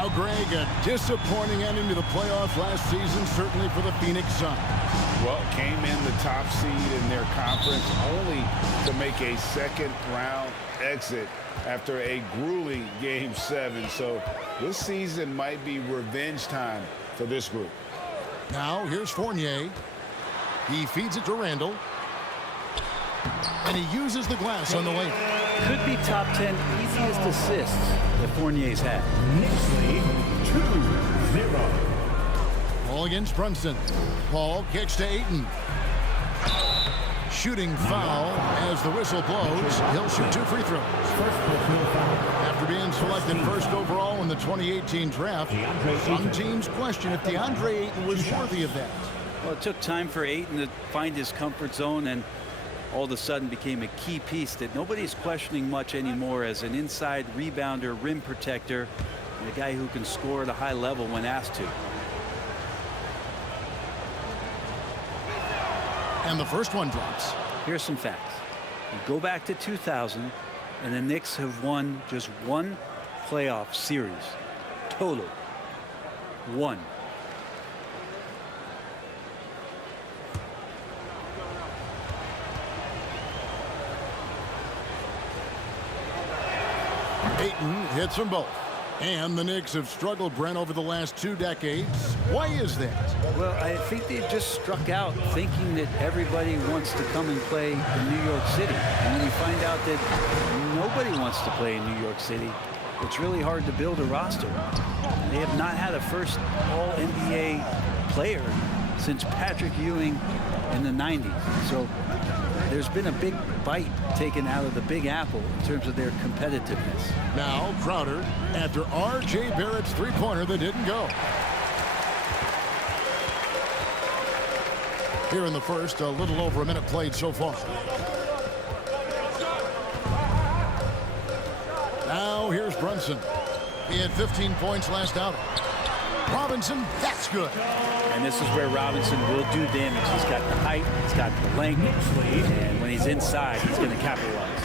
Now, Greg, a disappointing ending to the playoffs last season, certainly for the Phoenix Suns. Well, came in the top seed in their conference only to make a second-round exit after a grueling Game 7. So this season might be revenge time for this group. Now, here's Fournier. He feeds it to Randall. And he uses the glass on the lane. Could be top 10 easiest assists that Fournier's had. Knicks lead 2-0. Ball against Brunson. Paul kicks to Ayton. Shooting foul as the whistle blows. He'll shoot 2 free throws. After being selected first overall in the 2018 draft, some teams question if DeAndre Ayton was worthy of that. Well, it took time for Ayton to find his comfort zone and all of a sudden became a key piece that nobody's questioning much anymore as an inside rebounder, rim protector, and a guy who can score at a high level when asked to. And the first one drops. Here's some facts. You go back to 2000, and the Knicks have won just one playoff series. Total. One. Ayton hits them both. And the Knicks have struggled, Brent, over the last 2 decades. Why is that? Well, I think they just struck out thinking that everybody wants to come and play in New York City. And when you find out that nobody wants to play in New York City, it's really hard to build a roster. They have not had a first All-NBA player since Patrick Ewing in the 90s. So there's been a big bite taken out of the Big Apple in terms of their competitiveness. Now Crowder after R.J. Barrett's three-pointer that didn't go. Here in the first, a little over a minute played so far. Now here's Brunson. He had 15 points last outing. Robinson, that's good. And this is where Robinson will do damage. He's got the height, he's got the length, and when he's inside, he's going to capitalize.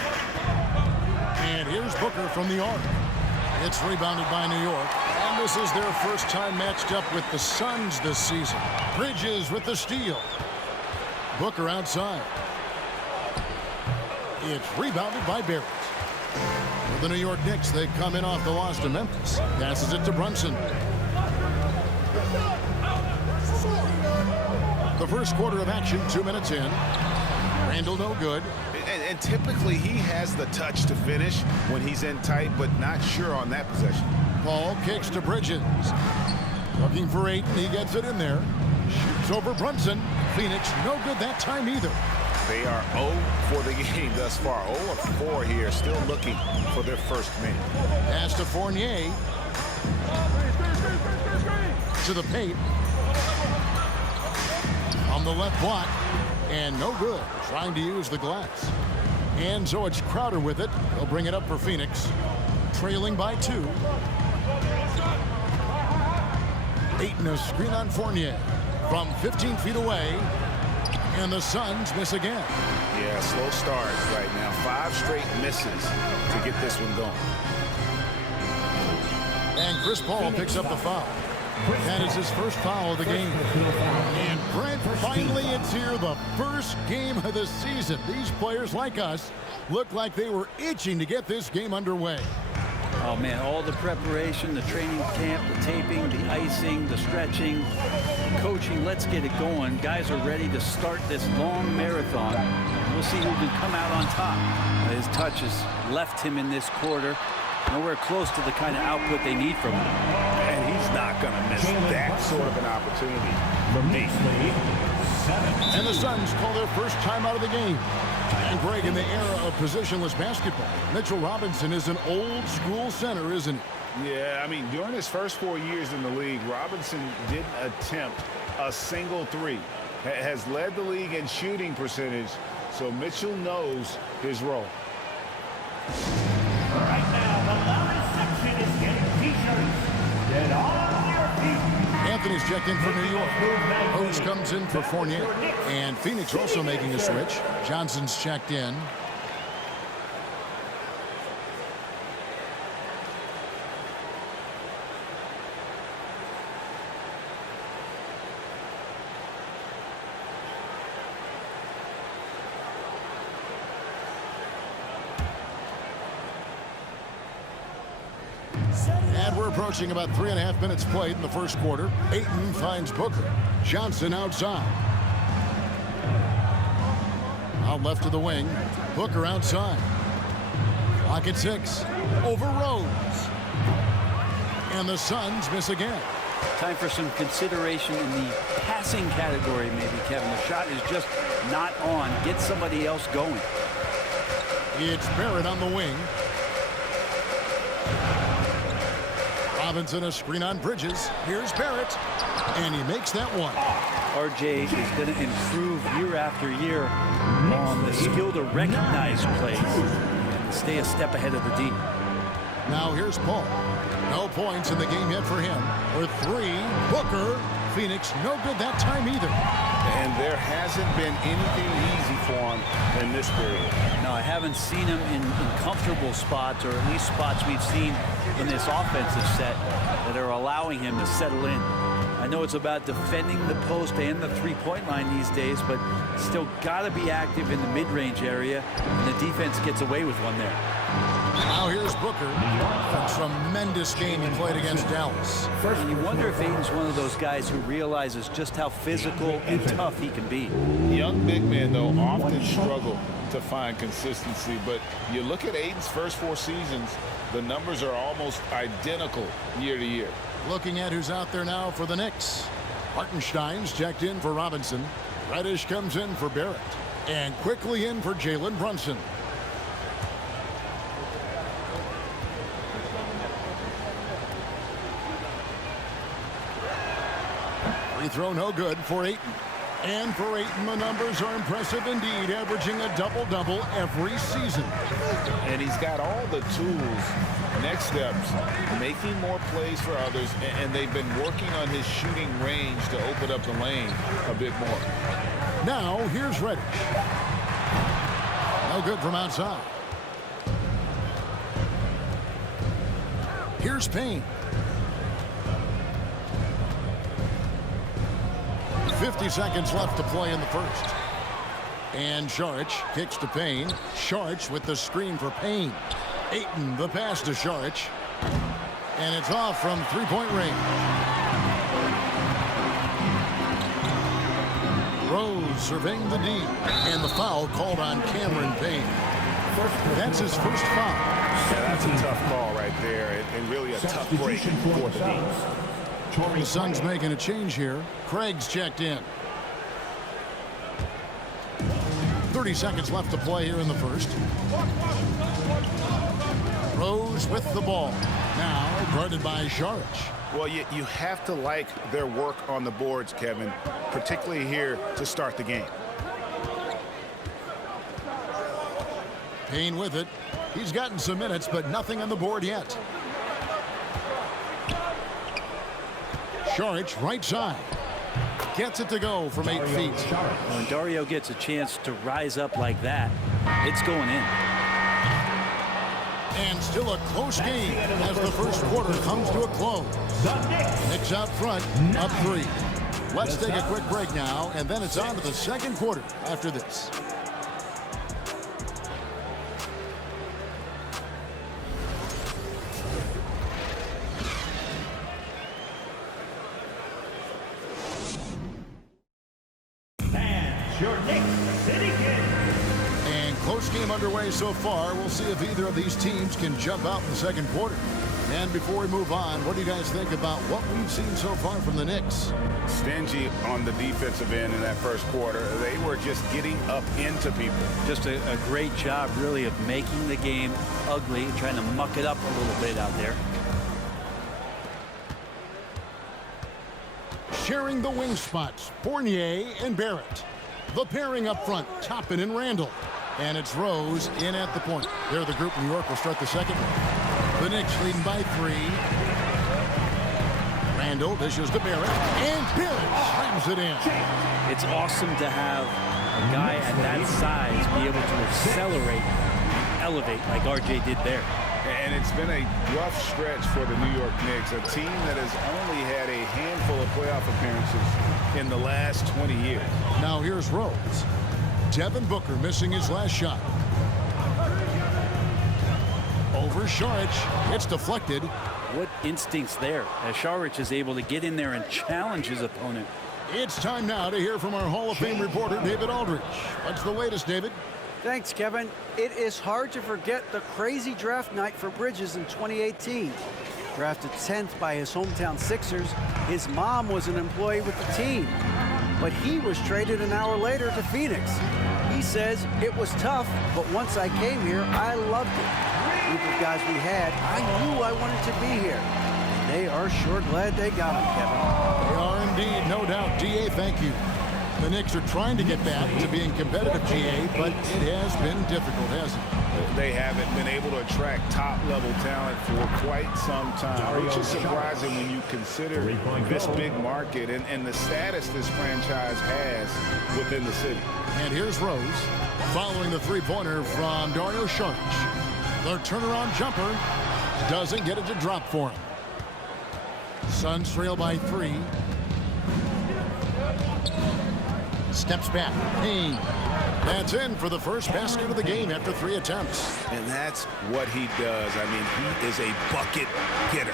And here's Booker from the arc. It's rebounded by New York. And this is their first time matched up with the Suns this season. Bridges with the steal. Booker outside. It's rebounded by Barrett. For the New York Knicks, they come in off the loss to Memphis. Passes it to Brunson. The first quarter of action, 2 minutes in. Randall no good. And typically he has the touch to finish when he's in tight, but not sure on that possession. Paul kicks to Bridges. Looking for Ayton, he gets it in there. Shoots over Brunson. Phoenix no good that time either. They are 0 for the game thus far. 0 of 4 here, still looking for their first minute. Pass to Fournier. To the paint. On the left block. And no good. Trying to use the glass. And so it's Crowder with it. He'll bring it up for Phoenix. Trailing by 2. Ayton a screen on Fournier. From 15 feet away. And the Suns miss again. Yeah, slow start right now. 5 straight misses to get this one going. And Chris Paul picks up the foul. That is his first foul of the game. And Brent, finally it's here, the first game of the season. These players, like us, look like they were itching to get this game underway. Oh, man, all the preparation, the training camp, the taping, the icing, the stretching, the coaching, let's get it going. Guys are ready to start this long marathon. We'll see who can come out on top. His touch has left him in this quarter. Nowhere close to the kind of output they need from him. And he's not going to miss that sort of an opportunity from me. And the Suns call their first time out of the game. And Greg, in the era of positionless basketball, Mitchell Robinson is an old school center, isn't he? Yeah, I mean, during his first 4 years in the league, Robinson didn't attempt a single three. Has led the league in shooting percentage, so Mitchell knows his role. Right now, the loudest section is getting t-shirts. Get on your feet. Anthony's checked in for New York. Rose comes in for Fournier. And Phoenix also making a switch. Johnson's checked in. And we're approaching about 3.5 minutes played in the first quarter. Ayton finds Booker. Johnson outside. Out left to the wing. Booker outside. Clock at 6. Over Rose. And the Suns miss again. Time for some consideration in the passing category, maybe, Kevin. The shot is just not on. Get somebody else going. It's Barrett on the wing. Robinson a screen on Bridges. Here's Barrett. And he makes that one. RJ is going to improve year after year on the skill to recognize plays and stay a step ahead of the D. Now here's Paul. No points in the game yet for him. For 3, Booker. Phoenix no good that time either. And there hasn't been anything easy for him in this period. No, I haven't seen him in comfortable spots, or at least spots we've seen in this offensive set that are allowing him to settle in. I know it's about defending the post and the three-point line these days, but still got to be active in the mid-range area, and the defense gets away with one there. Now here's Booker. A tremendous game he played against Dallas. And you wonder if Ayton's one of those guys who realizes just how physical and tough he can be. Young big men, though, often struggle to find consistency, but you look at Ayton's first 4 seasons, the numbers are almost identical year to year. Looking at who's out there now for the Knicks. Hartenstein's checked in for Robinson. Reddish comes in for Barrett. And quickly in for Jalen Brunson. Free throw no good for Ayton. And for Ayton, the numbers are impressive indeed, averaging a double-double every season. And he's got all the tools. Next steps, making more plays for others, and they've been working on his shooting range to open up the lane a bit more. Now, here's Reddish. No good from outside. Here's Payne. 50 seconds left to play in the first. And Saric kicks to Payne. Saric with the screen for Payne. Ayton, the pass to Saric. And it's off from three-point range. Rose surveying the D. And the foul called on Cameron Payne. That's his first foul. Yeah, that's a tough call right there, and really a tough break for the team. The Suns making a change here. Craig's checked in. 30 seconds left to play here in the first. Rose with the ball. Now guarded by Saric. Well, you have to like their work on the boards, Kevin, particularly here to start the game. Payne with it. He's gotten some minutes, but nothing on the board yet. Saric, right side. Gets it to go from 8 feet. When Dario gets a chance to rise up like that, it's going in. And still a close game as the first quarter comes to a close. Knicks out front, up 3. Let's take a quick break now, and then it's on to the second quarter after this. Your Knicks City Kings. And close game underway so far. We'll see if either of these teams can jump out in the second quarter. And before we move on, what do you guys think about what we've seen so far from the Knicks? Stingy on the defensive end in that first quarter. They were just getting up into people. Just a great job, really, of making the game ugly, trying to muck it up a little bit out there. Sharing the wing spots, Fournier and Barrett. The pairing up front, Toppin and Randall. And it's Rose in at the point. There, the group New York will start the second one. The Knicks leading by 3. Randall dishes to Barrett. And Barrett slams it in. It's awesome to have a guy at that size be able to accelerate and elevate like RJ did there. And it's been a rough stretch for the New York Knicks, a team that has only had a handful of playoff appearances in the last 20 years. Now here's Rose. Devin Booker missing his last shot. Over Saric. It's deflected. What instincts there as Saric is able to get in there and challenge his opponent. It's time now to hear from our Hall of Fame reporter, David Aldrich. What's the latest, David? Thanks, Kevin. It is hard to forget the crazy draft night for Bridges in 2018. Drafted 10th by his hometown Sixers, his mom was an employee with the team. But he was traded an hour later to Phoenix. He says, it was tough, but once I came here, I loved it. The group of guys we had, I knew I wanted to be here. And they are sure glad they got him, Kevin. They are indeed, no doubt. GA, thank you. The Knicks are trying to get back to being competitive, GA, but it has been difficult, hasn't it? They haven't been able to attract top-level talent for quite some time, which is surprising when you consider this big market and the status this franchise has within the city. And here's Rose, following the three-pointer from Dario Saric. The turnaround jumper doesn't get it to drop for him. Suns trail by 3. Steps back. Payne. That's in for the first basket of the game after 3 attempts. And that's what he does. I mean, he is a bucket getter.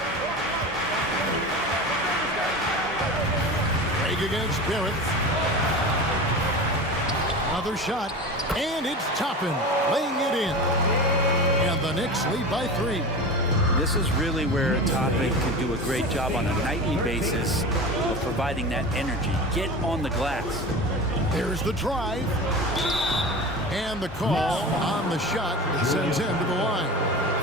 Break against Barrett. Another shot. And it's Toppin laying it in. And the Knicks lead by 3. This is really where Toppin can do a great job on a nightly basis of providing that energy. Get on the glass. There's the drive. And the call on the shot that sends him to the line.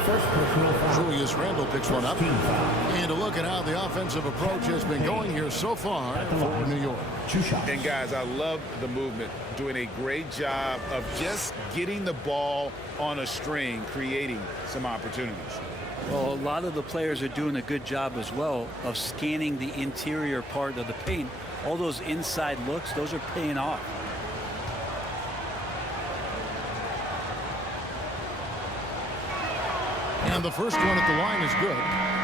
First personal foul. Julius Randle picks one up. And a look at how the offensive approach has been going here so far for New York. 2 shots. And guys, I love the movement, doing a great job of just getting the ball on a string, creating some opportunities. Well, a lot of the players are doing a good job as well of scanning the interior part of the paint. All those inside looks, those are paying off. And the first one at the line is good.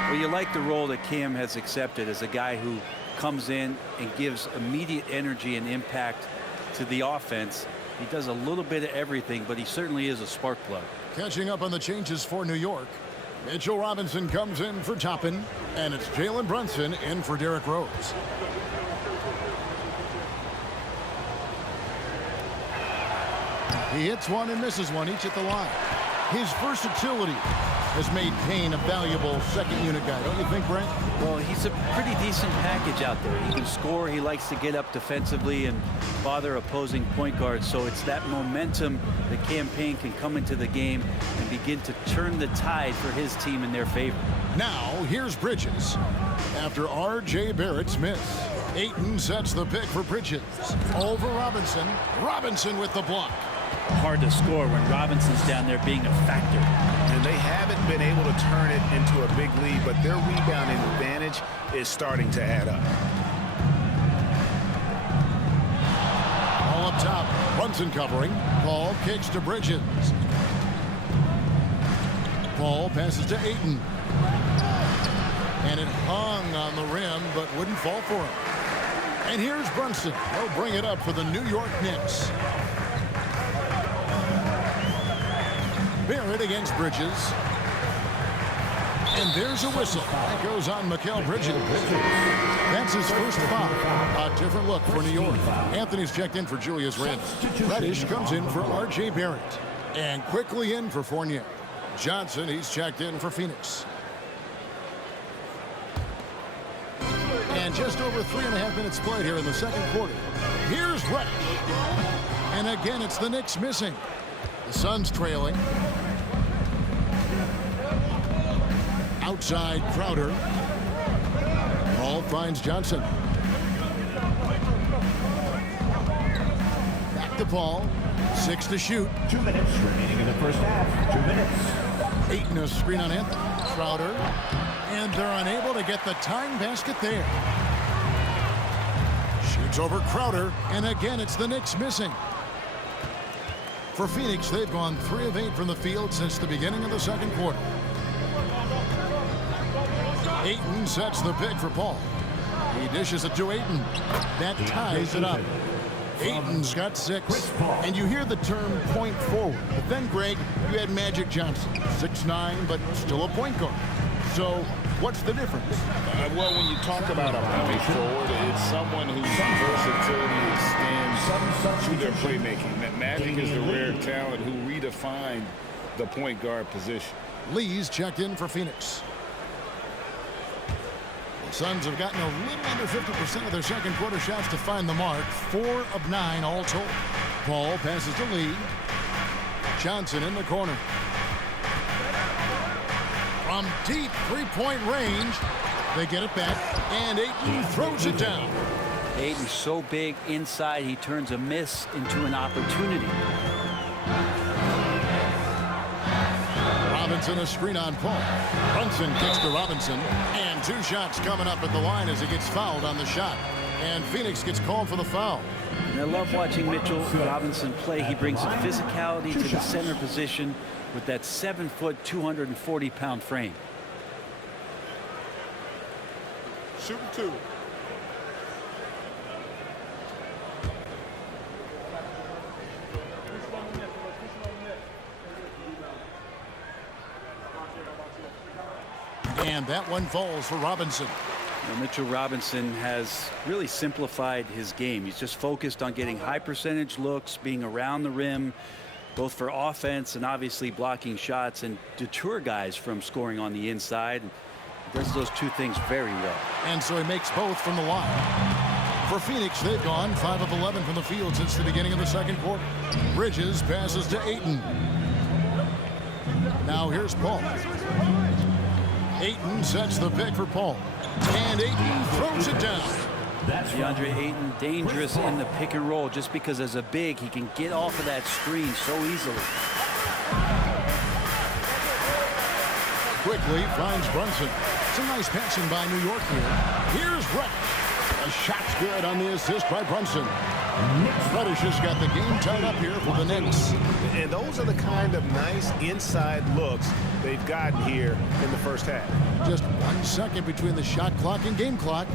Well, you like the role that Cam has accepted as a guy who comes in and gives immediate energy and impact to the offense. He does a little bit of everything, but he certainly is a spark plug. Catching up on the changes for New York. Mitchell Robinson comes in for Toppin, and it's Jalen Brunson in for Derrick Rose. He hits one and misses one, each at the line. His versatility has made Payne a valuable second unit guy, don't you think, Brent? Well, he's a pretty decent package out there. He can score. He likes to get up defensively and bother opposing point guards. So it's that momentum that Cam Payne can come into the game and begin to turn the tide for his team in their favor. Now, here's Bridges. After R.J. Barrett's miss, Ayton sets the pick for Bridges. Over Robinson. Robinson with the block. Hard to score when Robinson's down there being a factor. And they haven't been able to turn it into a big lead, but their rebounding advantage is starting to add up. All up top. Brunson covering. Paul kicks to Bridges. Paul passes to Ayton. And it hung on the rim, but wouldn't fall for him. And here's Brunson. He'll bring it up for the New York Knicks. Barrett against Bridges. And there's a whistle. That goes on Mikal Bridges. That's his first foul. A different look for New York. Anthony's checked in for Julius Randle. Reddish comes in for R.J. Barrett. And quickly in for Fournier. Johnson, he's checked in for Phoenix. And just over 3.5 minutes played here in the second quarter. Here's Reddish. And again, it's the Knicks missing. The Suns trailing. Outside Crowder. Ball finds Johnson. Back to Paul. 6 to shoot. 2 minutes remaining in the first half. 2 minutes. Ayton a screen on Anthony. Crowder. And they're unable to get the tying basket there. Shoots over Crowder. And again, it's the Knicks missing. For Phoenix, they've gone 3 of 8 from the field since the beginning of the second quarter. Ayton sets the pick for Paul. He dishes it to Ayton. That ties it up. Ayton's got 6. And you hear the term point forward. But then, Greg, you had Magic Johnson, 6'9", but still a point guard. So what's the difference? Well, when you talk about a point forward, it's someone whose versatility extends to their playmaking. That Magic is the rare talent who redefined the point guard position. Lee's checked in for Phoenix. The Suns have gotten a little under 50% of their second quarter shots to find the mark. 4 of 9 all told. Paul passes to Lee. Johnson in the corner. From deep three-point range, they get it back, and Ayton throws it down. Ayton's so big inside, he turns a miss into an opportunity. Robinson a screen on Paul. Brunson kicks to Robinson, and 2 shots coming up at the line as he gets fouled on the shot. And Phoenix gets called for the foul. And I love watching Mitchell Robinson play. He brings a physicality to the center position with that 7-foot, 240-pound frame. Shooting 2. And that one falls for Robinson. Now, Mitchell Robinson has really simplified his game. He's just focused on getting high percentage looks, being around the rim, both for offense and obviously blocking shots, and deter guys from scoring on the inside. He does those 2 things very well. And so he makes both from the line. For Phoenix, they've gone 5 of 11 from the field since the beginning of the second quarter. Bridges passes to Ayton. Now here's Paul. Ayton sets the pick for Paul. And Ayton throws it down. DeAndre Ayton dangerous in the pick and roll just because as a big he can get off of that screen so easily. Quickly finds Brunson. Some nice passing by New York here. Here's Reddish. A shot's good on the assist by Brunson. Reddish has got the game tied up here for the Knicks. And those are the kind of nice inside looks they've gotten here in the first half. Just 1 second between the shot clock and game clock.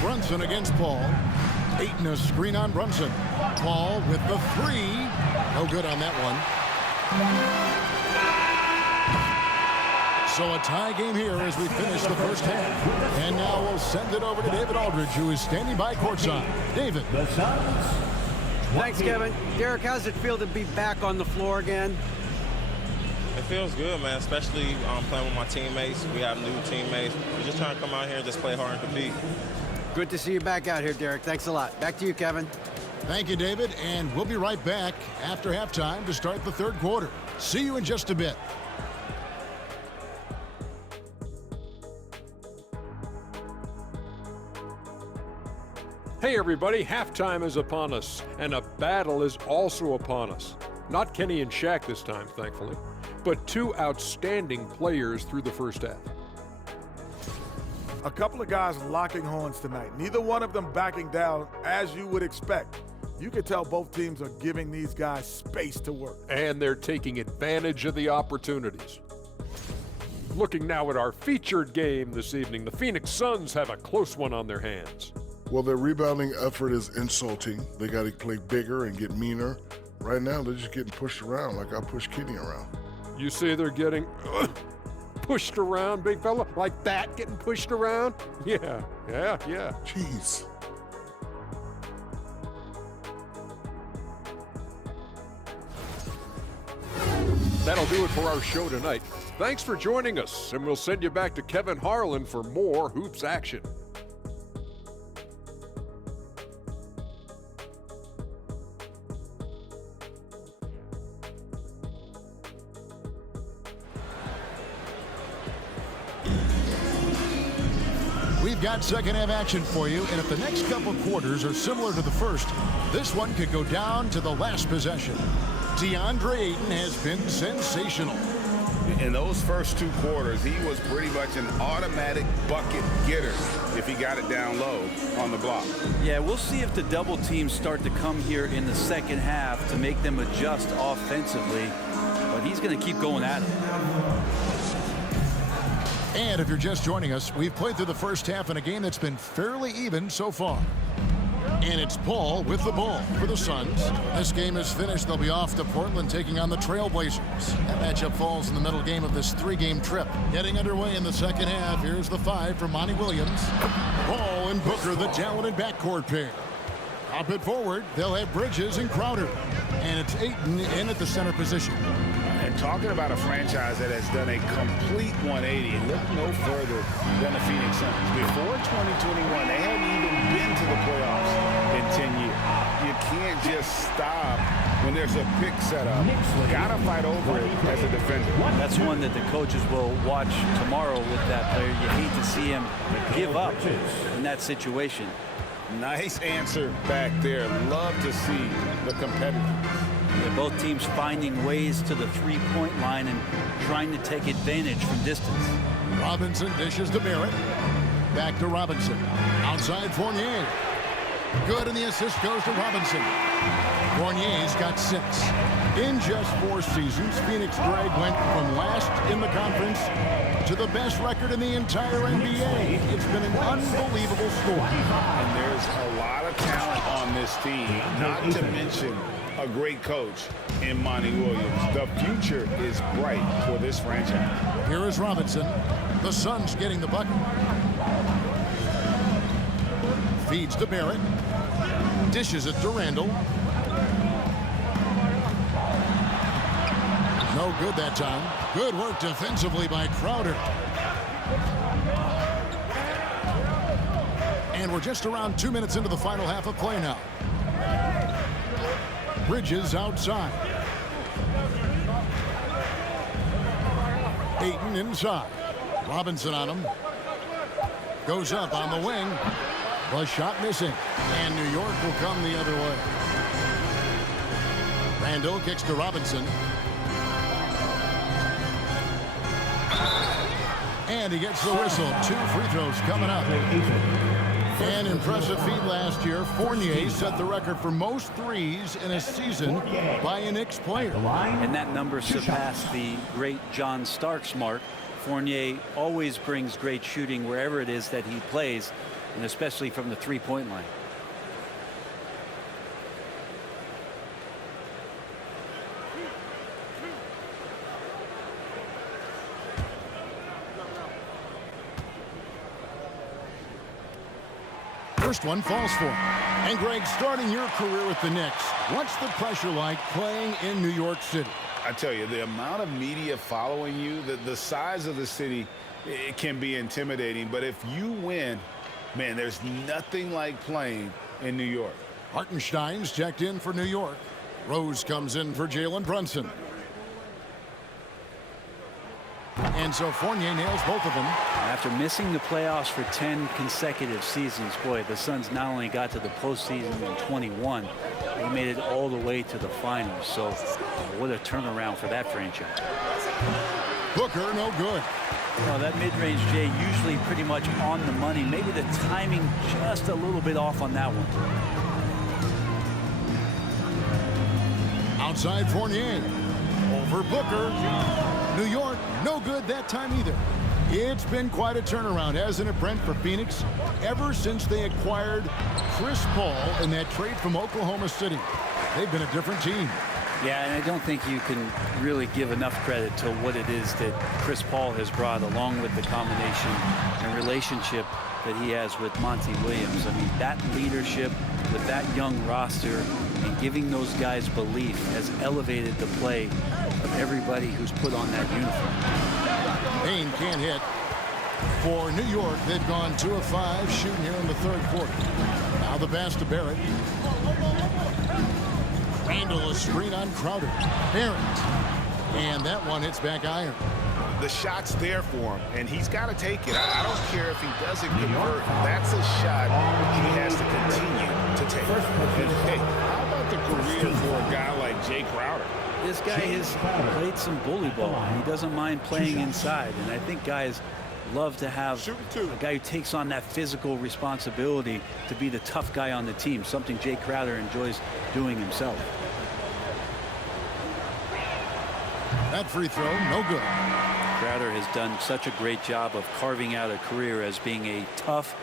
Brunson against Paul. Ayton a screen on Brunson. Paul with the 3. No good on that one. So a tie game here as we finish the first half. And now we'll send it over to David Aldridge, who is standing by courtside. David. Thanks, Kevin. Derek, how's it feel to be back on the floor again? It feels good, man, especially playing with my teammates. We have new teammates. We're just trying to come out here and just play hard and compete. Good to see you back out here, Derek. Thanks a lot. Back to you, Kevin. Thank you, David. And we'll be right back after halftime to start the third quarter. See you in just a bit. Hey everybody, halftime is upon us, and a battle is also upon us. Not Kenny and Shaq this time, thankfully, but 2 outstanding players through the first half. A couple of guys locking horns tonight. Neither one of them backing down as you would expect. You can tell both teams are giving these guys space to work. And they're taking advantage of the opportunities. Looking now at our featured game this evening, the Phoenix Suns have a close one on their hands. Well, their rebounding effort is insulting. They got to play bigger and get meaner. Right now, they're just getting pushed around like I pushed Kenny around. You say they're getting pushed around, big fella? Like that, getting pushed around? Yeah. Jeez. That'll do it for our show tonight. Thanks for joining us, and we'll send you back to Kevin Harlan for more hoops action. We've got second half action for you, and if the next couple quarters are similar to the first, this one could go down to the last possession. DeAndre Ayton has been sensational. In those first 2 quarters, he was pretty much an automatic bucket getter if he got it down low on the block. Yeah, we'll see if the double teams start to come here in the second half to make them adjust offensively, but he's going to keep going at it. And if you're just joining us, we've played through the first half in a game that's been fairly even so far. And it's Paul with the ball for the Suns. This game is finished. They'll be off to Portland taking on the Trailblazers. That matchup falls in the middle game of this 3-game trip. Getting underway in the second half. Here's the 5 from Monty Williams. Paul and Booker, the talented backcourt pair. Up it forward, they'll have Bridges and Crowder. And it's Ayton in at the center position. And talking about a franchise that has done a complete 180, look no further than the Phoenix Suns. Before 2021, they hadn't even been to the playoffs in 10 years. You can't just stop when there's a pick set up. Got to fight over it as a defender. That's one that the coaches will watch tomorrow with that player. You hate to see him give up in that situation. Nice answer back there. Love to see the competitors. Yeah, both teams finding ways to the three-point line and trying to take advantage from distance. Robinson dishes to Barrett. Back to Robinson. Outside Fournier. Good, and the assist goes to Robinson. Fournier's got 6. In just 4 seasons, Phoenix Drag went from last in the conference to the best record in the entire NBA. It's been an unbelievable story. And there's a lot of talent on this team, not to mention a great coach in Monty Williams. The future is bright for this franchise. Here is Robinson. The Suns getting the bucket. Feeds to Barrett. Dishes it to Randall. No good that time. Good work defensively by Crowder. And we're just around 2 minutes into the final half of play now. Bridges outside. Ayton inside. Robinson on him. Goes up on the wing. The shot missing. And New York will come the other way. Randall kicks to Robinson. And he gets the whistle. 2 free throws coming up. An impressive feat last year. Fournier set the record for most threes in a season by a Knicks player. And that number surpassed the great John Starks mark. Fournier always brings great shooting wherever it is that he plays, and especially from the three-point line. First one falls for him. And Greg, starting your career with the Knicks, what's the pressure like playing in New York City? I tell you, the amount of media following you, the size of the city, it can be intimidating. But if you win, man, there's nothing like playing in New York. Hartenstein's checked in for New York. Rose comes in for Jalen Brunson. And so Fournier nails both of them. After missing the playoffs for 10 consecutive seasons, boy, the Suns not only got to the postseason in 21, they made it all the way to the finals. So what a turnaround for that franchise. Booker, no good. Well, that mid-range, Jay, usually pretty much on the money. Maybe the timing just a little bit off on that one. Outside Fournier. Over Booker. New York, no good that time either. It's been quite a turnaround, hasn't it, Brent, for Phoenix? Ever since they acquired Chris Paul in that trade from Oklahoma City, they've been a different team. Yeah, and I don't think you can really give enough credit to what it is that Chris Paul has brought, along with the combination and relationship that he has with Monty Williams. I mean, that leadership with that young roster and giving those guys belief has elevated the play of everybody who's put on that uniform. Payne can't hit. For New York, they've gone 2 of 5 shooting here in the third quarter. Now the pass to Barrett. Randall, a screen on Crowder. Barrett. And that one hits back iron. The shot's there for him, and he's got to take it. I don't care if he doesn't convert. That's a shot he has to continue to take. And hey, how about the career for a guy like Jay Crowder? This guy has played some bully ball. He doesn't mind playing inside, and I think guys love to have a guy who takes on that physical responsibility to be the tough guy on the team, something Jay Crowder enjoys doing himself. That free throw, no good. Crowder has done such a great job of carving out a career as being a tough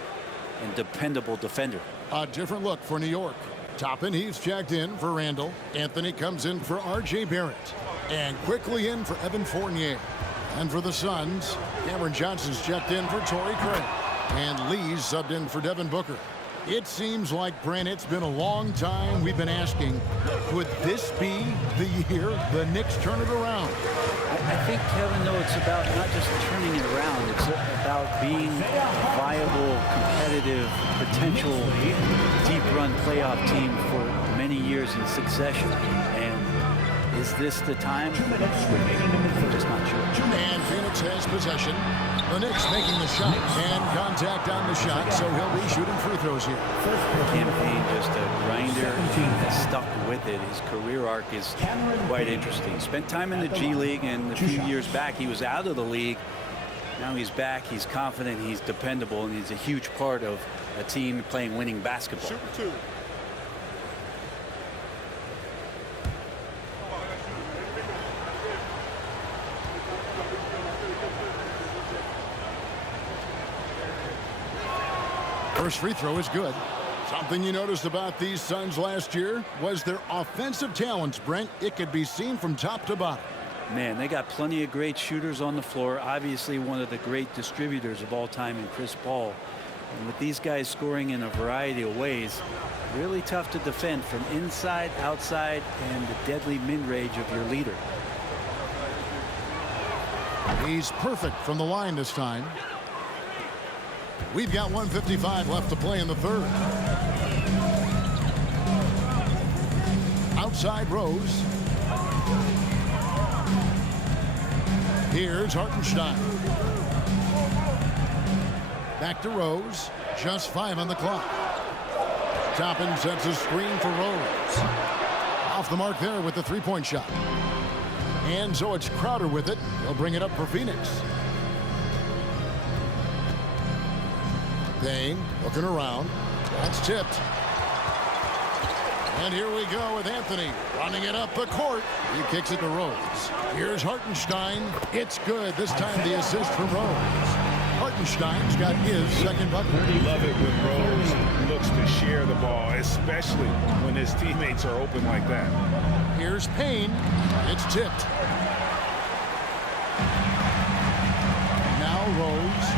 and dependable defender. A different look for New York. Toppin, he's checked in for Randall. Anthony comes in for R.J. Barrett. And quickly in for Evan Fournier. And for the Suns, Cameron Johnson's checked in for Torrey Craig. And Lee's subbed in for Devin Booker. It seems like, Brent, it's been a long time we've been asking, could this be the year the Knicks turn it around? I think, Kevin, though, it's about not just turning it around. It's about being a viable, competitive, potential deep-run playoff team for many years in succession. And is this the time? I'm just not sure. And Phoenix has possession. The Knicks making the shot and contact on the shot, so he'll be shooting free throws here. Campaign, just a grinder, and has stuck with it. His career arc is quite interesting. Spent time in the G League, and a few years back he was out of the league. Now he's back, he's confident, he's dependable, and he's a huge part of a team playing winning basketball. Super two. First free throw is good. Something you noticed about these Suns last year was their offensive talents, Brent. It could be seen from top to bottom. Man, they got plenty of great shooters on the floor. Obviously, one of the great distributors of all time in Chris Paul. And with these guys scoring in a variety of ways, really tough to defend from inside, outside, and the deadly mid-range of your leader. He's perfect from the line this time. We've got 1:55 left to play in the third. Outside Rose. Here's Hartenstein. Back to Rose. Just 5 on the clock. Toppin sets a screen for Rose. Off the mark there with the three-point shot. And so it's Crowder with it. He'll bring it up for Phoenix. Dane looking around. That's tipped. And here we go with Anthony running it up the court. He kicks it to Rose. Here's Hartenstein. It's good. This time the assist from Rose. Hartenstein's got his second bucket. Love it when Rose looks to share the ball, especially when his teammates are open like that. Here's Payne. It's tipped. Now Rose.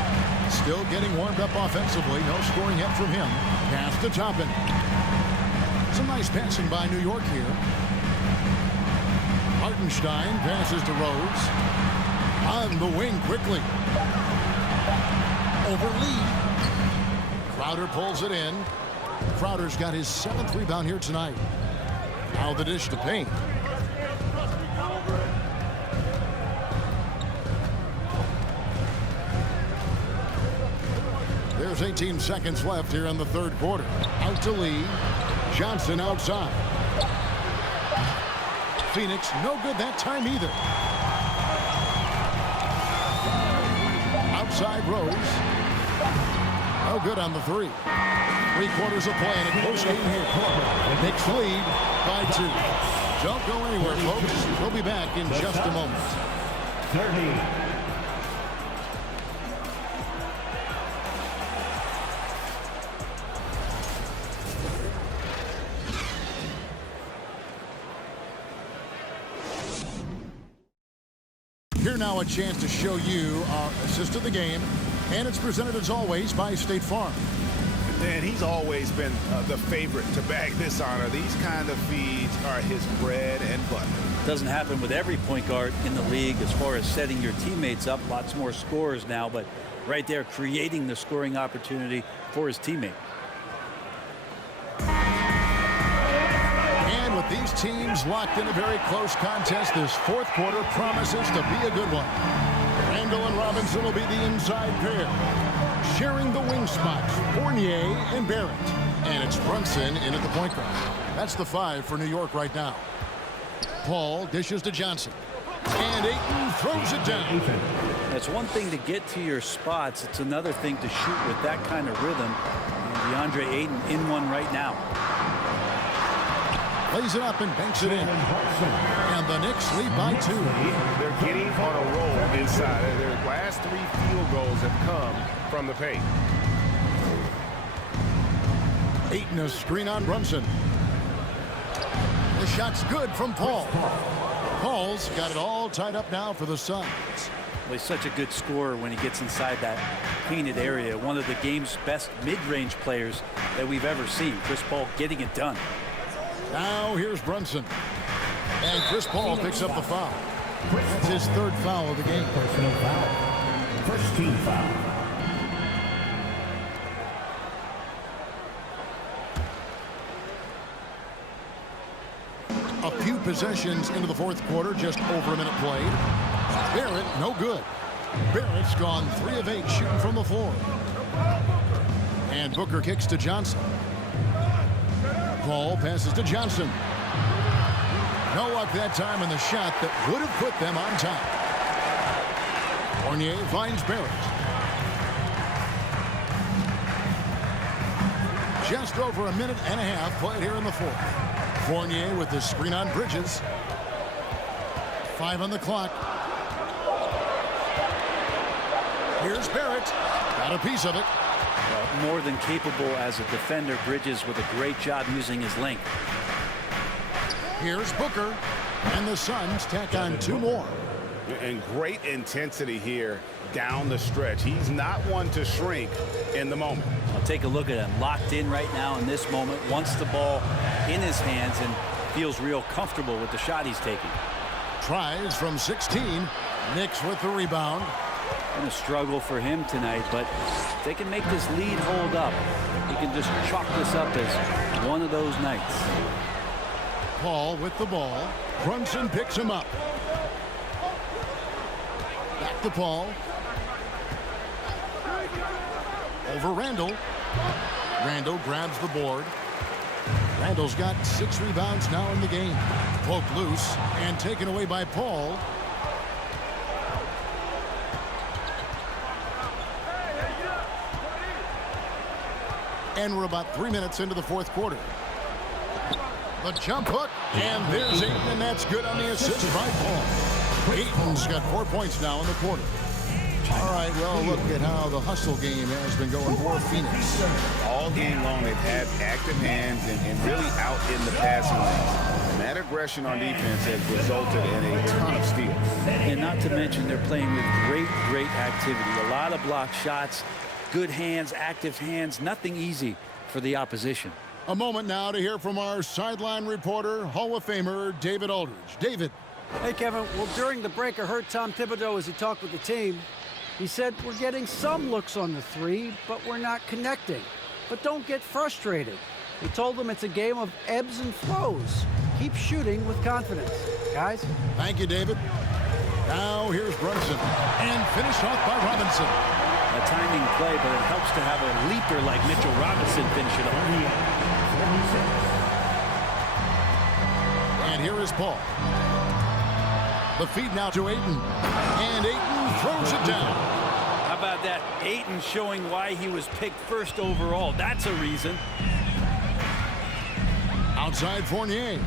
Still getting warmed up offensively. No scoring yet from him. Pass to Toppin. Some nice passing by New York here. Hartenstein passes to Rose. On the wing quickly. Over Lee. Crowder pulls it in. Crowder's got his 7th rebound here tonight. Now the dish to Payne. There's 18 seconds left here in the third quarter. Out to Lee. Johnson outside. Phoenix no good that time either. Outside Rose. No good on the three. 3/4 of play in a close game here. Knicks lead by 2. Don't go anywhere, folks. We'll be back in just a moment. 30. Here now a chance to show you our assist of the game, and it's presented as always by State Farm. And he's always been the favorite to bag this honor. These kind of feeds are his bread and butter. Doesn't happen with every point guard in the league as far as setting your teammates up. Lots more scorers now, but right there creating the scoring opportunity for his teammate. And with these teams locked in a very close contest, this fourth quarter promises to be a good one. Randall and Robinson will be the inside pair. Sharing the wing spots, Fournier and Barrett. And it's Brunson in at the point guard. That's the 5 for New York right now. Paul dishes to Johnson. And Ayton throws it down. It's one thing to get to your spots. It's another thing to shoot with that kind of rhythm. And DeAndre Ayton in one right now. Lays it up and banks it in. And the Knicks lead by 2. They're getting on a roll inside. Their last 3 field goals have come from the paint. Ayton, a screen on Brunson. The shot's good from Paul. Paul's got it all tied up now for the Suns. Well, he's such a good scorer when he gets inside that painted area. One of the game's best mid-range players that we've ever seen. Chris Paul getting it done. Now here's Brunson. And Chris Paul picks up the foul. That's his 3rd foul of the game. Personal foul. First team foul. A few possessions into the 4th quarter, just over a minute played. Barrett, no good. Barrett's gone 3 of 8 shooting from the floor. And Booker kicks to Johnson. Paul passes to Johnson. No luck that time in the shot that would have put them on top. Fournier finds Barrett. Just over a minute and a half played here in the 4th. Fournier with the screen on Bridges. 5 on the clock. Here's Barrett. Got a piece of it. Well, more than capable as a defender. Bridges with a great job using his length. Here's Booker. And the Suns tack on 2 more. And great intensity here down the stretch. He's not one to shrink in the moment. I'll take a look at him. Locked in right now in this moment. Wants the ball in his hands and feels real comfortable with the shot he's taking. Tries from 16. Knicks with the rebound. Been a struggle for him tonight, but if they can make this lead hold up, he can just chalk this up as one of those nights. Paul with the ball. Brunson picks him up. Back to Paul. Over Randall. Randall grabs the board. Randall's got 6 rebounds now in the game. Poked loose and taken away by Paul. And we're about 3 minutes into the 4th quarter. The jump hook, and there's Ayton, and that's good on the assist by Paul. Ayton's got 4 points now in the quarter. All right, well, look at how the hustle game has been going for Phoenix. All game long, they've had active hands and really out in the passing lanes. And that aggression on defense has resulted in a ton of steals. And not to mention they're playing with great activity. A lot of block shots, good hands, active hands, nothing easy for the opposition. A moment now to hear from our sideline reporter, Hall of Famer David Aldridge. David. Hey, Kevin. Well, during the break, I heard Tom Thibodeau as he talked with the team. He said, we're getting some looks on the 3, but we're not connecting. But don't get frustrated. He told them it's a game of ebbs and flows. Keep shooting with confidence. Guys? Thank you, David. Now here's Brunson. And finished off by Robinson. A timing play, but it helps to have a leaper like Mitchell Robinson finish it off. And here is Paul. The feed now to Ayton. And Ayton throws it down. How about that? Ayton showing why he was picked first overall. That's a reason. Outside Fournier.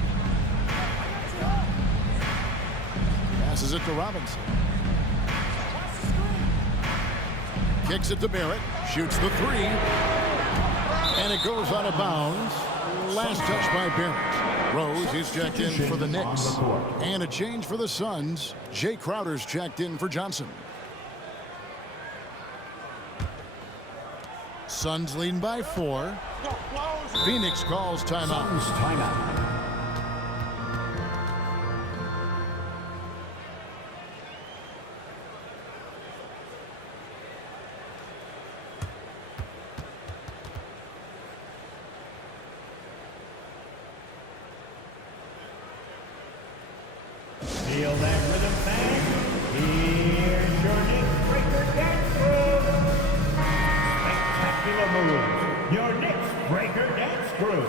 Passes it to Robinson. Kicks it to Barrett. Shoots the 3. And it goes out of bounds. Last touch by Barrett. Rose is checked in for the Knicks. And a change for the Suns. Jay Crowder's checked in for Johnson. Suns leading by 4. Phoenix calls timeout. Timeout. Feel that rhythm, fans. Here's your Knicks Breaker Dance Crew. Spectacular moves. Your Knicks Breaker Dance Crew.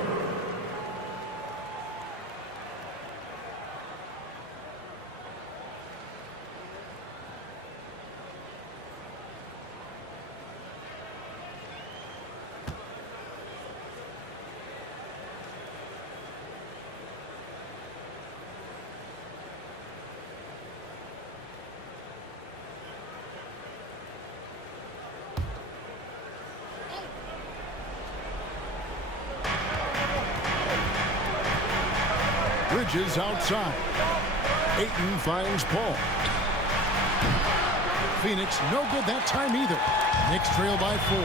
Bridges outside. Ayton finds Paul. Phoenix no good that time either. Knicks trail by 4.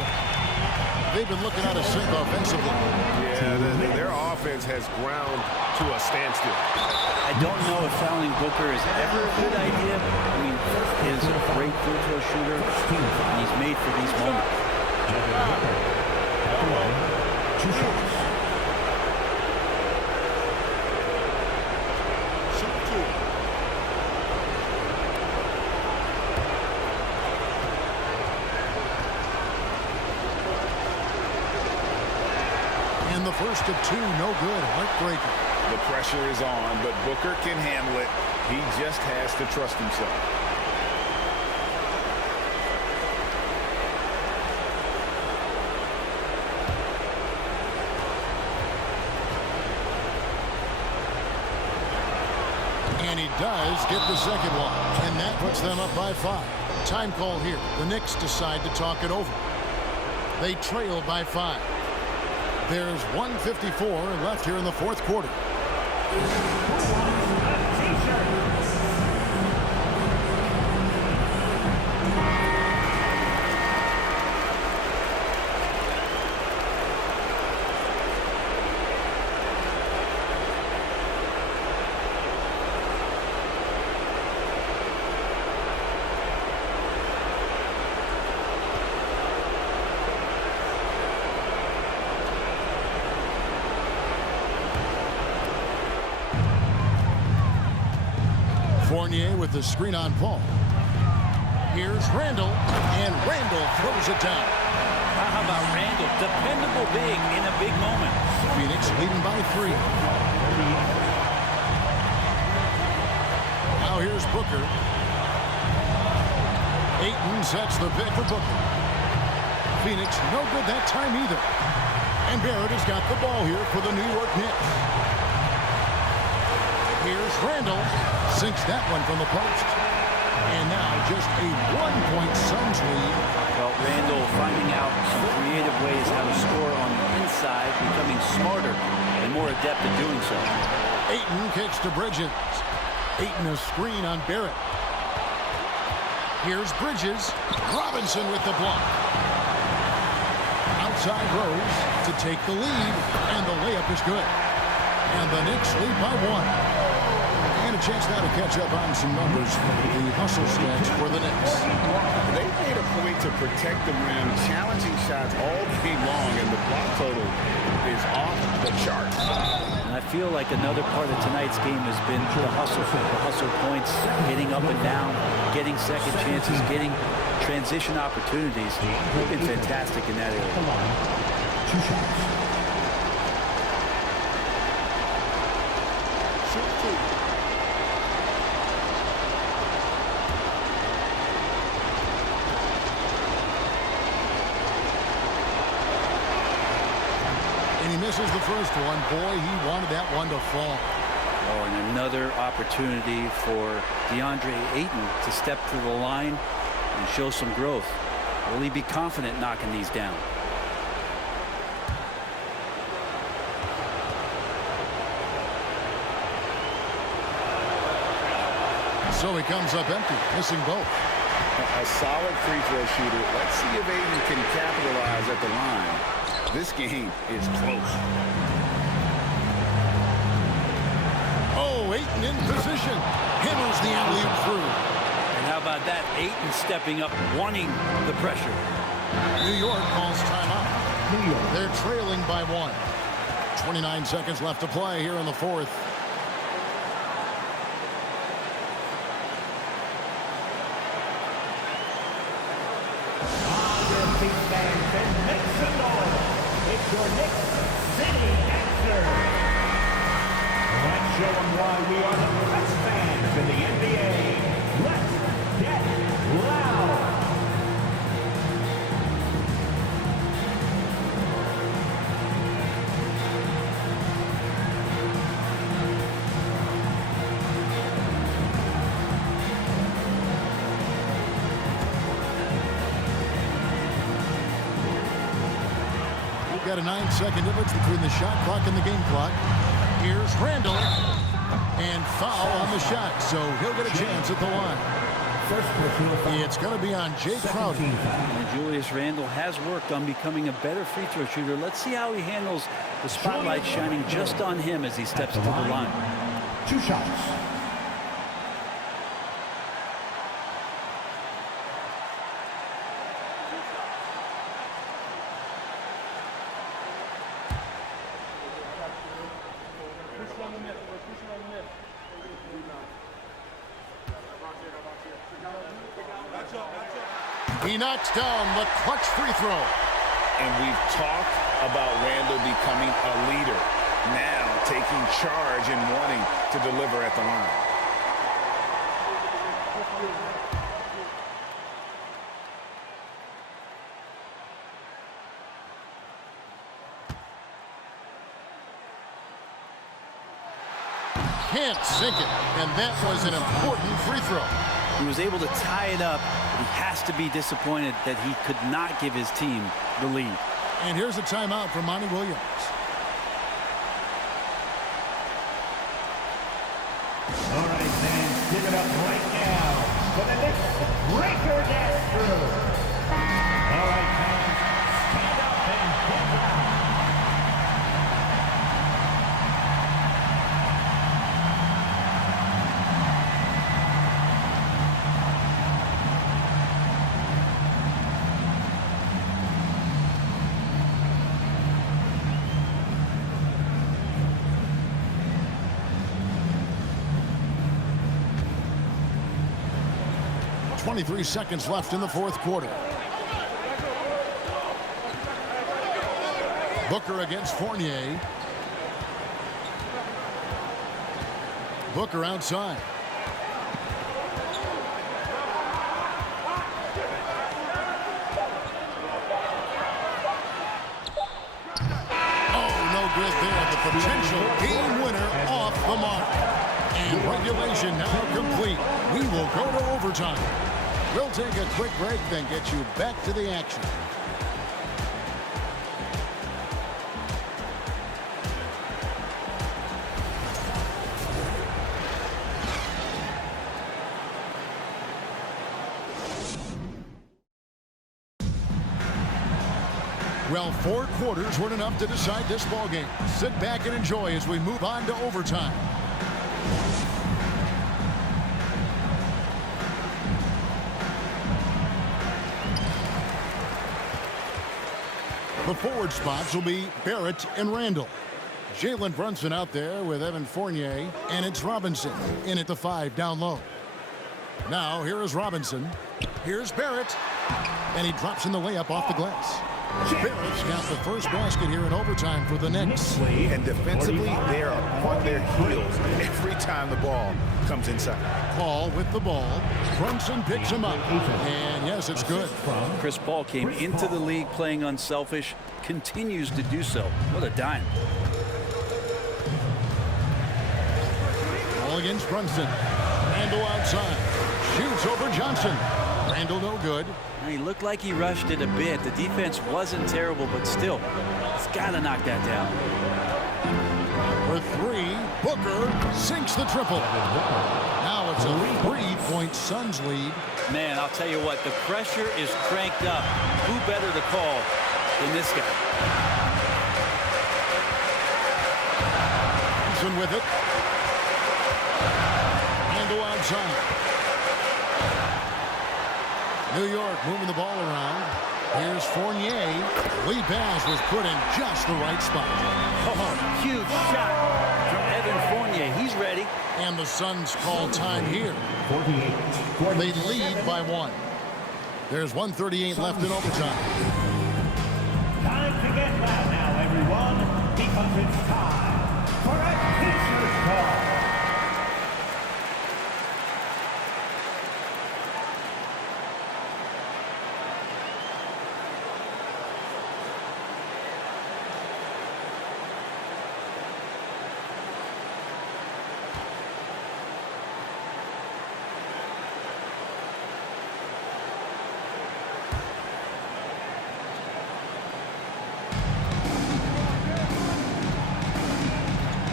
They've been looking out of sync offensively. Yeah, their offense has ground to a standstill. I don't know if fouling Booker is ever a good idea. I mean, he's a great free throw shooter, and he's made for these moments. Two shots. And the first of 2, no good. Heartbreaker. The pressure is on, but Booker can handle it. He just has to trust himself. And he does get the second one. And that puts them up by 5. Time call here. The Knicks decide to talk it over. They trail by 5. There's 1:54 left here in the fourth quarter. Fournier with the screen on Paul. Here's Randall, and Randall throws it down. How about Randall? Dependable big in a big moment. Phoenix leading by 3. Now here's Booker. Ayton sets the pick for Booker. Phoenix no good that time either. And Barrett has got the ball here for the New York Knicks. Here's Randall. Sinks that one from the post. And now just a 1-point Suns lead. Well, Randall finding out some creative ways how to score on the inside, becoming smarter and more adept at doing so. Ayton kicks to Bridges. Ayton a screen on Barrett. Here's Bridges. Robinson with the block. Outside Rose to take the lead. And the layup is good. And the Knicks lead by 1. And a chance now to catch up on some numbers for the hustle stats for the Knicks. They made a point to protect the rim, challenging shots all game long, and the block total is off the charts. And I feel like another part of tonight's game has been the hustle points, getting up and down, getting second chances, getting transition opportunities. They've been fantastic in that area. Two shots. And he misses the first one. Boy, he wanted that one to fall. Oh, and another opportunity for DeAndre Ayton to step to the line and show some growth. Will he be confident knocking these down? So he comes up empty, missing both. A solid free throw shooter. Let's see if Ayton can capitalize at the line. This game is close. Oh, Ayton in position. Hammers the alley-oop through. And how about that? Ayton stepping up, wanting the pressure. New York calls timeout. New York. They're trailing by 1. 29 seconds left to play here in the fourth. It's your Knicks City Dancer. Let's show them why we are the best fans in the NBA. Let's get loud. Got a 9-second difference between the shot clock and the game clock. Here's Randall. And foul on the shot, so he'll get a chance at the line. It's going to be on Jay Crowder. And Julius Randle has worked on becoming a better free throw shooter. Let's see how he handles the spotlight shining just on him as he steps to the line. 2 shots. He knocks down the clutch free throw. And we've talked about Randle becoming a leader. Now taking charge and wanting to deliver at the line. Can't sink it, and that was an important free throw. He was able to tie it up, but he has to be disappointed that he could not give his team the lead. And here's a timeout from Monty Williams. All right, fans, give it up right now for the Knicks Breaker Dance Crew. All right, fans, stand up and get down. .23 seconds left in the fourth quarter. Booker against Fournier. Booker outside. Oh, no good there. The potential game winner off the mark. And regulation now complete. We will go to overtime. We'll take a quick break, then get you back to the action. Well, 4 quarters weren't enough to decide this ballgame. Sit back and enjoy as we move on to overtime. The forward spots will be Barrett and Randle. Jalen Brunson out there with Evan Fournier, and it's Robinson in at the 5 down low. Now here is Robinson. Here's Barrett, and he drops in the layup off the glass. Barrett's got the first basket here in overtime for the Knicks. And defensively, they are on their heels every time the ball comes inside. Paul with the ball. Brunson picks him up. And yes, it's good. Chris Paul came into the league playing unselfish, continues to do so. What a dime. Ball against Brunson. Randle outside. Shoots over Johnson. Randle no good. He looked like he rushed it a bit. The defense wasn't terrible, but still, he's got to knock that down. For 3, Booker sinks the triple. Now it's a 3-point Suns lead. Man, I'll tell you what, the pressure is cranked up. Who better to call than this guy? Johnson with it. Randle outside. New York moving the ball around. Here's Fournier. Lee pass was put in just the right spot. Oh, huge shot from Evan Fournier. He's ready. And the Suns call time here. They lead by 1. There's 1:38 left in overtime. Time to get loud now, everyone, because it's time for a teacher's call.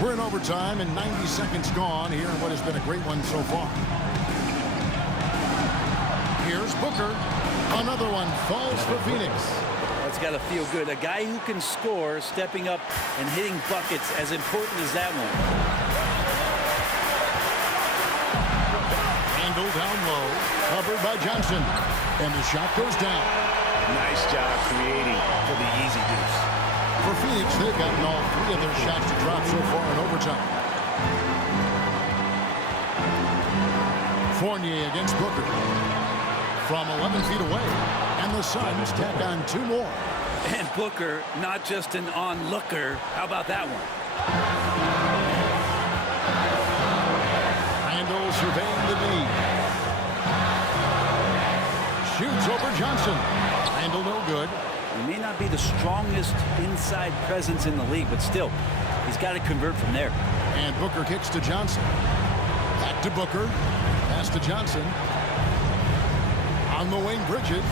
We're in overtime and 90 seconds gone here in what has been a great one so far. Here's Booker. Another one falls for Phoenix. That's got to feel good. A guy who can score, stepping up and hitting buckets, as important as that one. Handle down low, covered by Johnson. And the shot goes down. Nice job creating for the easy deuce. For Phoenix, they've gotten all 3 of their shots to drop so far in overtime. Fournier against Booker. From 11 feet away. And the Suns tack on 2 more. And Booker, not just an onlooker. How about that one? Randall surveying the knee. Shoots over Johnson. Randall no good. He may not be the strongest inside presence in the league, but still, he's got to convert from there. And Booker kicks to Johnson. Back to Booker. Pass to Johnson. On the wing, Bridges.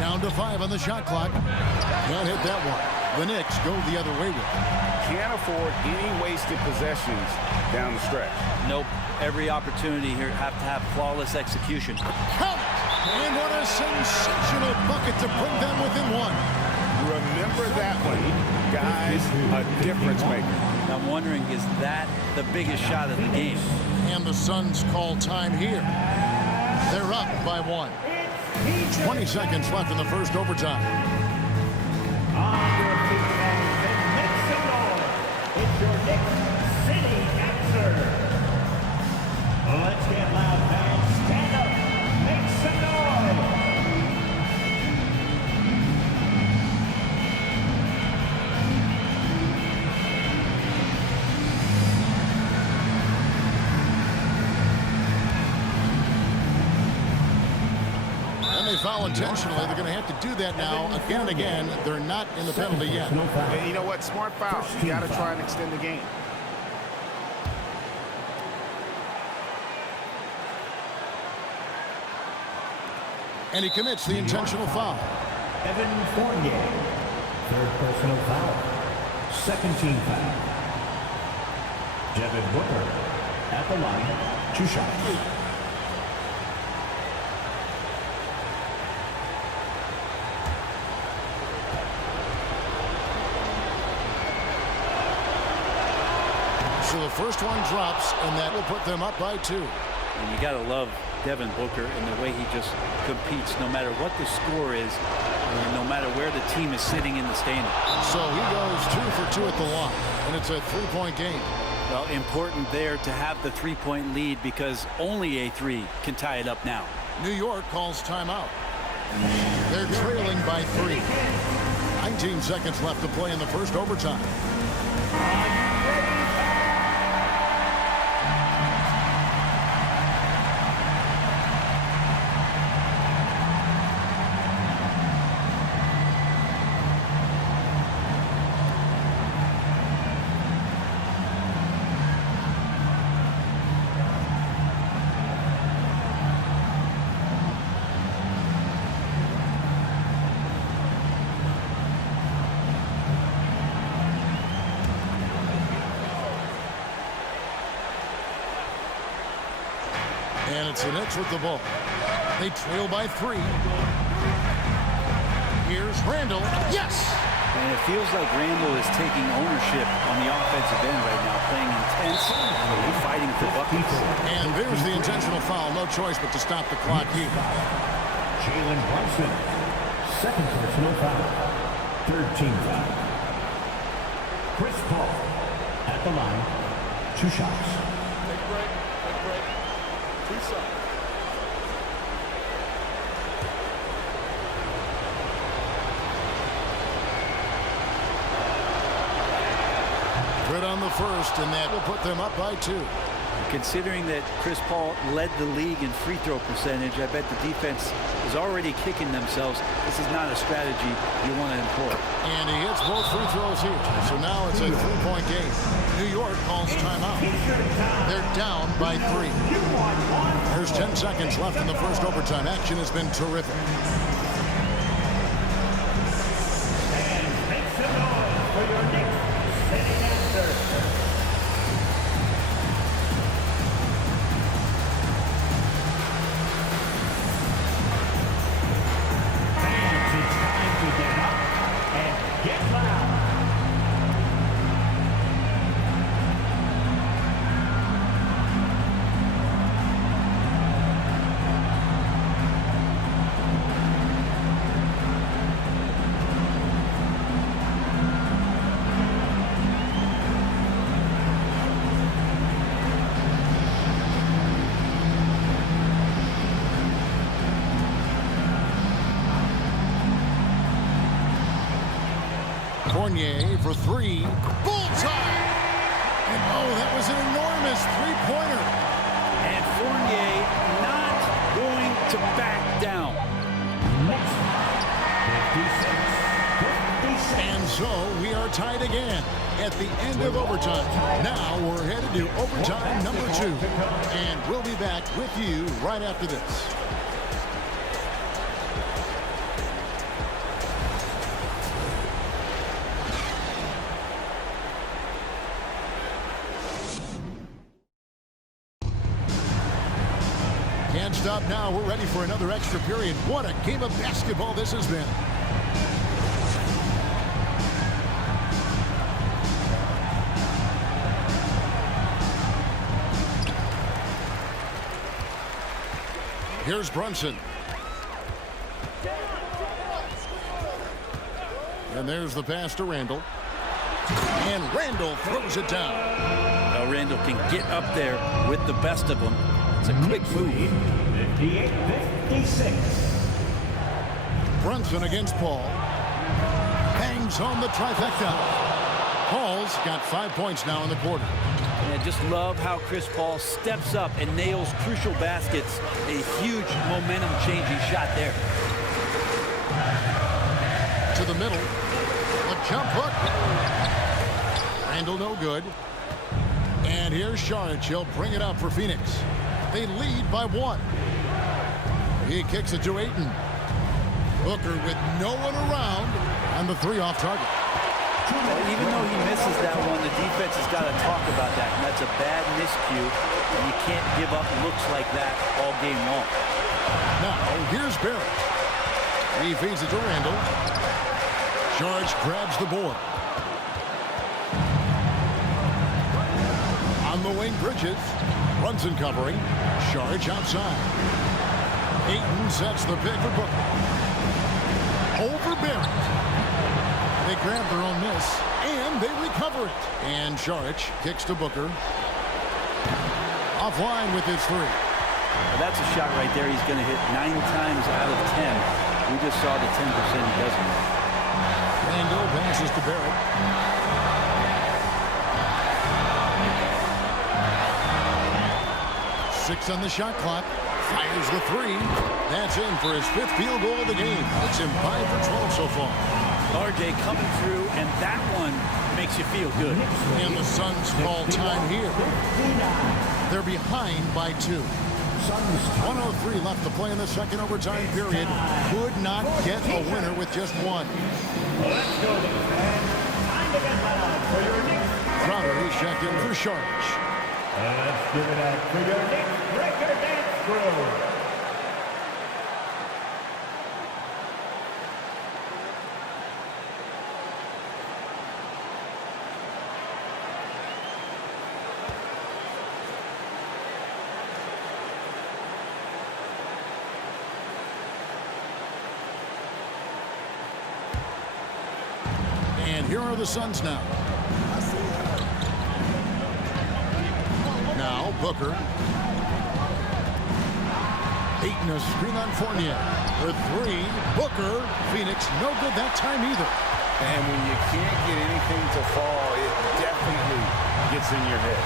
Down to 5 on the shot clock. Can't hit that one. The Knicks go the other way with it. Can't afford any wasted possessions down the stretch. Nope. Every opportunity here have to have flawless execution. Count it! And what a sensational bucket to bring them within 1. Remember that one, guys, a difference maker. I'm wondering, is that the biggest shot of the game? And the Suns call time here. They're up by 1. 20 seconds left in the first overtime. On your feet and make some noise. It's your Knicks City answer. Let's get loud, fans. Stand up. Make some noise. And they foul intentionally. They're going to have to do that now again and again. They're not in the penalty yet. And you know what? Smart foul. You got to try and extend the game. And he commits the intentional foul. Evan Fournier, 3rd personal foul. 2nd team foul. Devin Booker at the line. 2 shots. So the first one drops, and that will put them up by 2. And you got to love Devin Booker and the way he just competes no matter what the score is and no matter where the team is sitting in the standing. So he goes 2 for 2 at the line, and it's a 3-point game. Well, important there to have the 3-point lead because only a 3 can tie it up now. New York calls timeout. They're trailing by 3. 19 seconds left to play in the first overtime. And it's the Knicks with the ball. They trail by 3. Here's Randall. Yes! And it feels like Randall is taking ownership on the offensive end right now, playing intense and fighting for buckets. And there's the intentional foul. No choice but to stop the clock here. Jalen Brunson, 2nd personal foul. 3rd team foul. Chris Paul at the line. 2 shots. Take a break. 2 shots. Good on the first, and that will put them up by 2. Considering that Chris Paul led the league in free throw percentage, I bet the defense is already kicking themselves. This is not a strategy you want to employ. And he hits both free throws here. So now it's a 3-point game. New York calls timeout. They're down by 3. There's 10 seconds left in the first overtime. Action has been terrific. And make some noise for your Knicks Fournier for three. Bullseye! And oh, that was an enormous three-pointer. And Fournier not going to back down. And so we are tied again at the end of overtime. Now we're headed to overtime number 2. And we'll be back with you right after this. Can't stop now. We're ready for another extra period. What a game of basketball this has been. Here's Brunson. And there's the pass to Randall. And Randall throws it down. Now Randall can get up there with the best of them. It's a quick move. 58-56. Brunson against Paul. Bangs home the trifecta. Paul's got 5 points now in the quarter. And I just love how Chris Paul steps up and nails crucial baskets. A huge momentum-changing shot there. To the middle. A jump hook. Randall no good. And here's Saric. He'll bring it up for Phoenix. They lead by 1. He kicks it to Ayton. Booker with no one around. And the 3 off target. Well, even though he misses that one, the defense has got to talk about that. And that's a bad miscue. And you can't give up looks like that all game long. Now, here's Barrett. He feeds it to Randall. George grabs the board. On the wing, Bridges. Brunson covering. Charge outside. Ayton sets the pick for Booker. Over Barrett. They grab their own miss, and they recover it. And Saric kicks to Booker. Offline with his 3. Well, that's a shot right there. He's going to hit 9 times out of 10. We just saw the 10% he doesn't. Randall passes to Barrett. Six on the shot clock. Fires the 3. That's in for his 5th field goal of the game. It's him 5 for 12 so far. RJ coming through, and that one makes you feel good. And the Suns call time here. They're behind by 2. 103 left to play in the second overtime period. Could not get a winner with just 1. Let's go then. Time to get loud for your Knicks. Crowder is checked in for Saric. Let's give it up for your Knicks record dance crew. And here are the Suns now. Now Booker. Ayton a screen on Fournier. For 3. Booker. Phoenix no good that time either. And when you can't get anything to fall, it definitely gets in your head.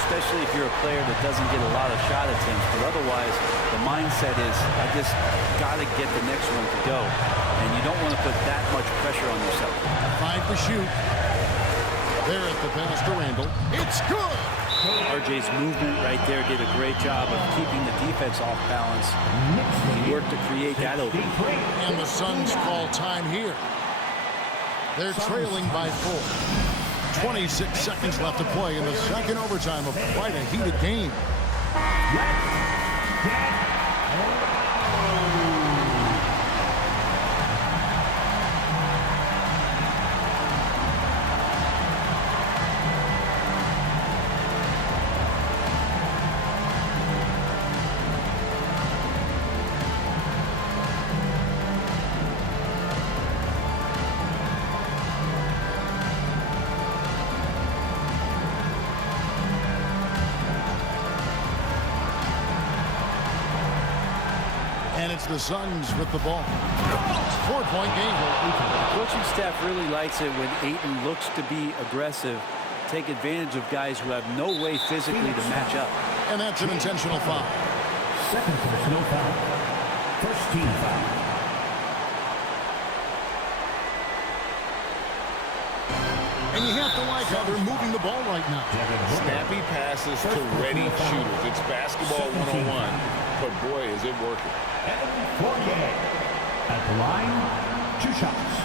Especially if you're a player that doesn't get a lot of shot attempts. But otherwise, the mindset is, I just got to get the next one to go. And you don't want to put that much pressure on yourself. 5 to shoot. There at the pass to Randall. It's good! RJ's movement right there did a great job of keeping the defense off balance. He worked to create that opening. And the Suns call time here. They're trailing by 4. 26 seconds left to play in the second overtime of quite a heated game. And it's the Suns with the ball. 4-point game. The coaching staff really likes it when Ayton looks to be aggressive, take advantage of guys who have no way physically to match up. And that's an intentional foul. Second personal foul. First team foul. And you have to like how they're moving the ball right now. Snappy passes to ready shooters. It's basketball 101, but boy, is it working. Evan Fournier at the line, 2 shots.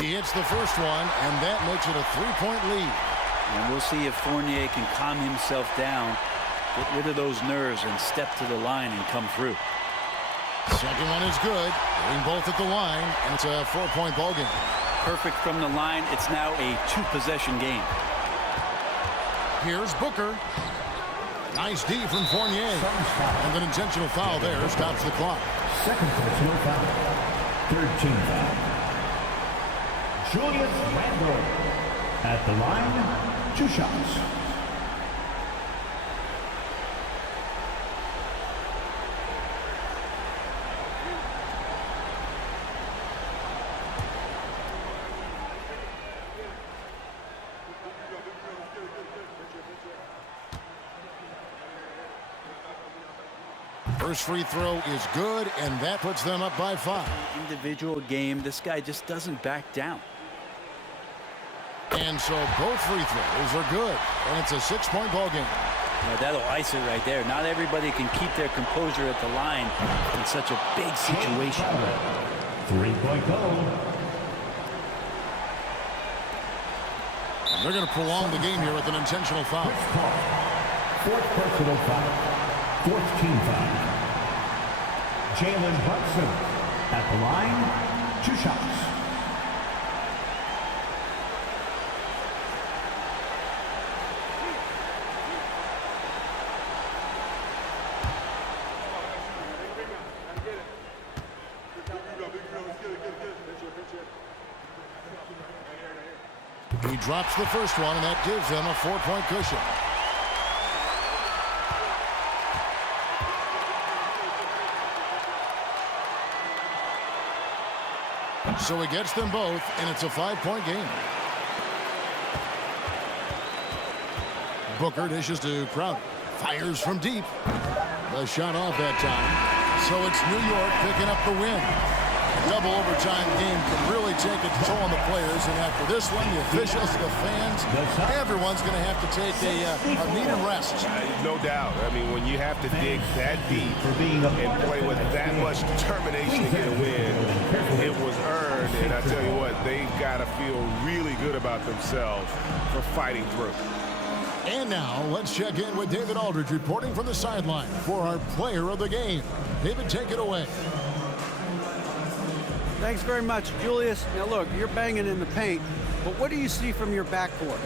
He hits the first one, and that makes it a 3-point lead. And we'll see if Fournier can calm himself down, get rid of those nerves, and step to the line and come through. Second one is good. Hitting both at the line, and it's a 4-point ball game. Perfect from the line. It's now a 2-possession game. Here's Booker. Nice D from Fournier. And an intentional foul there stops the clock. Second personal foul. Third team foul. Julius Randle at the line, 2 shots. First free throw is good, and that puts them up by 5. Individual game, this guy just doesn't back down. And so both free throws are good, and it's a 6-point ball game. Yeah, that'll ice it right there. Not everybody can keep their composure at the line in such a big situation. 3-point goal. They're going to prolong the game here with an intentional foul. Fourth personal foul. Fourth team foul. Jalen Brunson at the line, 2 shots. He drops the first one, and that gives them a 4-point cushion. So he gets them both, and it's a 5-point game. Booker dishes to Crowder. Fires from deep. The shot off that time. So it's New York picking up the win. A double overtime game can really take a toll on the players, and after this one, the officials, the fans, everyone's going to have to take a needed rest. No doubt. I mean, when you have to dig that deep and play with that much determination to get a win, it was earned. And I tell you what, they've got to feel really good about themselves for fighting through. And now, let's check in with David Aldridge reporting from the sideline for our player of the game. David, take it away. Thanks very much, Julius. Now look, you're banging in the paint, but what do you see from your backcourt?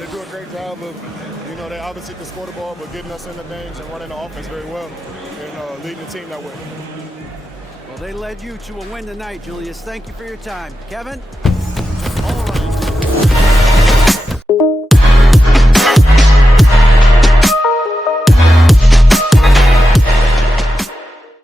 They do a great job of, they obviously can score the ball, but getting us in the things and running the offense very well and leading the team that way. Well, they led you to a win tonight, Julius. Thank you for your time. Kevin?